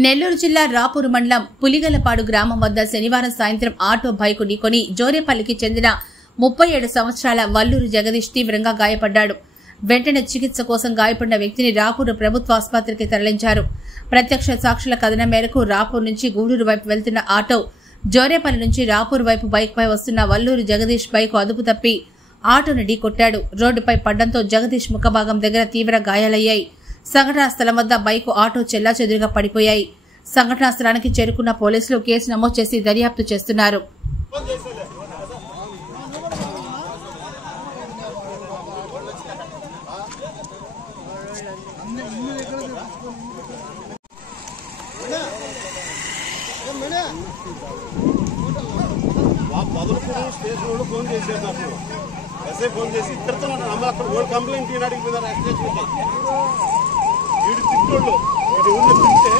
నెల్లూరు జిల్లా రాపూరు మండలం పులిగలపాడు గ్రామం వద్ద శనివారం సాయంత్రం ఆటో బైకు ఢీకొని జోరేపల్లికి చెందిన 37 సంవత్సరాల వల్లూరు జగదీష్ తీవ్రంగా గాయపడ్డాడు. వెంటనే చికిత్స కోసం గాయపడిన వ్యక్తిని రాపూరు ప్రభుత్వ ఆసుపత్రికి తరలించారు. ప్రత్యక్ష సాక్షుల కథనం మేరకు రాపూర్ నుంచి గూడూరు వైపు వెళ్తున్న ఆటో జోరేపల్లి నుంచి రాపూర్ వైపు బైక్ పై వస్తున్న వల్లూరు జగదీష్ బైకు అదుపు తప్పి ఆటోను ఢీకొట్టాడు. రోడ్డుపై పడ్డంతో జగదీష్ ముఖభాగం దగ్గర తీవ్ర గాయాలయ్యాయి. సంఘటనా స్థలం వద్ద బైకు ఆటో చెల్లాచెదురుగా పడిపోయాయి. సంఘటనా స్థలానికి చేరుకున్న పోలీసులు కేసు నమోదు చేసి దర్యాప్తు చేస్తున్నారు. ఫోన్ చేసేది అప్పుడు ఎస్ఐ ఫోన్ చేసి ఇద్దరితో అమ్మ అక్కడ ఓల్డ్ కంప్లైంట్ ఈనాడికి పోయినారు. ఎక్స్టేషన్కి వీడు తిట్టోళ్ళు వీడు ఊళ్ళో తింటే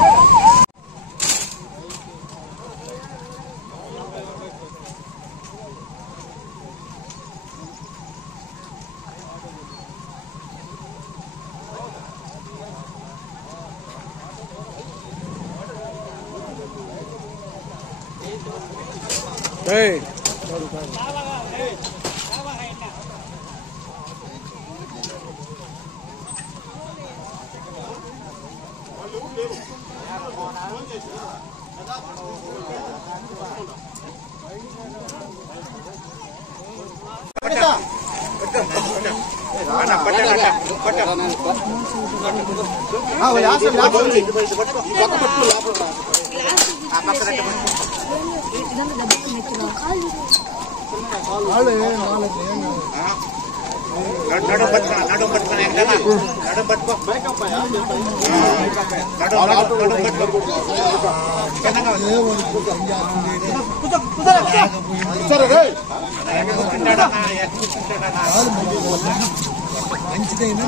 మంచిదైనా